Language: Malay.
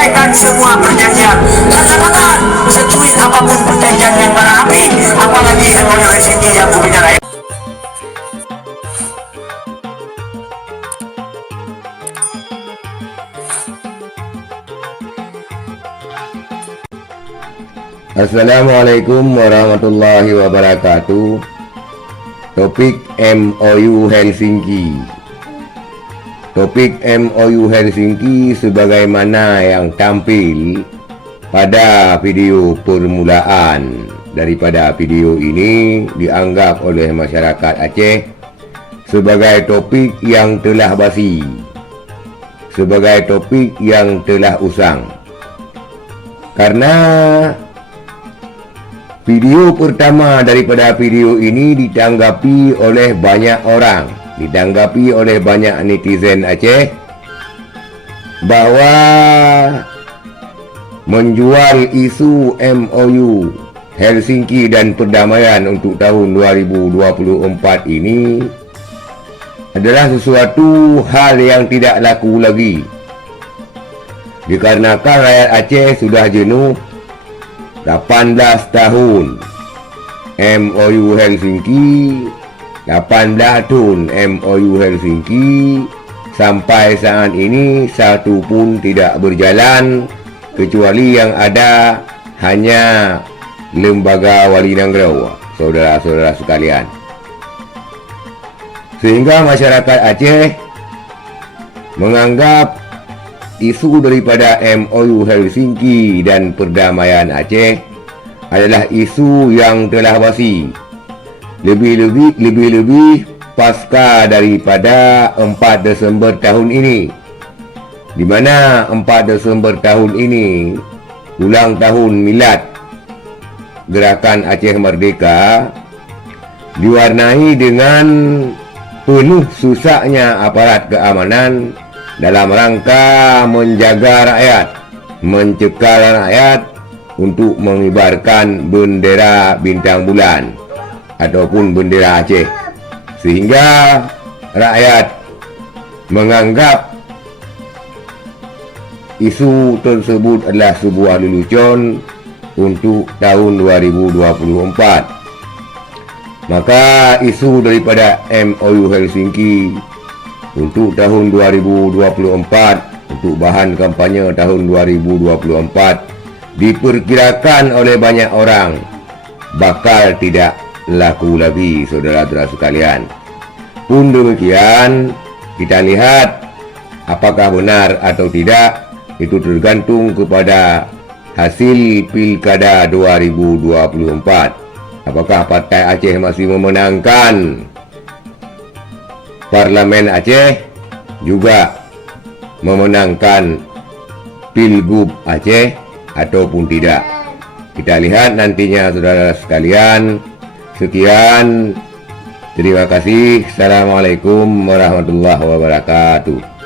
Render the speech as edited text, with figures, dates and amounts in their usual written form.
abaikan semua perjanjian. Dan jangan secuit apapun perjanjian yang mana api, apalagi MOU Helsinki yang kubicara. Assalamualaikum warahmatullahi wabarakatuh. Topik MOU Helsinki. Topik MOU Helsinki sebagaimana yang tampil pada video permulaan daripada video ini dianggap oleh masyarakat Aceh sebagai topik yang telah basi, sebagai topik yang telah usang. Karena video pertama daripada video ini ditanggapi oleh banyak orang, ditanggapi oleh banyak netizen Aceh bahawa menjual isu MOU Helsinki dan perdamaian untuk tahun 2024 ini adalah sesuatu hal yang tidak laku lagi. Dikarenakan rakyat Aceh sudah jenuh 18 tahun MOU Helsinki, 18 tahun MOU Helsinki, sampai saat ini satu pun tidak berjalan, kecuali yang ada hanya Lembaga Wali Nanggau, saudara-saudara sekalian. Sehingga masyarakat Aceh menganggap isu daripada MOU Helsinki dan perdamaian Aceh adalah isu yang telah basi. Lebih-lebih pasca daripada 4 Desember tahun ini, di mana 4 Desember tahun ini ulang tahun milad Gerakan Aceh Merdeka, diwarnai dengan penuh susahnya aparat keamanan dalam rangka menjaga rakyat, mencekal rakyat untuk mengibarkan bendera bintang bulan ataupun bendera Aceh, sehingga rakyat menganggap isu tersebut adalah sebuah lelucon untuk tahun 2024. Maka isu daripada MOU Helsinki untuk tahun 2024, untuk bahan kampanye tahun 2024, diperkirakan oleh banyak orang bakal tidak laku lagi, saudara-saudara sekalian. Pun demikian, kita lihat apakah benar atau tidak, itu tergantung kepada hasil Pilkada 2024. Apakah Partai Aceh masih memenangkan Parlemen Aceh, juga memenangkan Pilgub Aceh ataupun tidak. Kita lihat nantinya, saudara sekalian. Sekian, terima kasih. Assalamualaikum warahmatullahi wabarakatuh.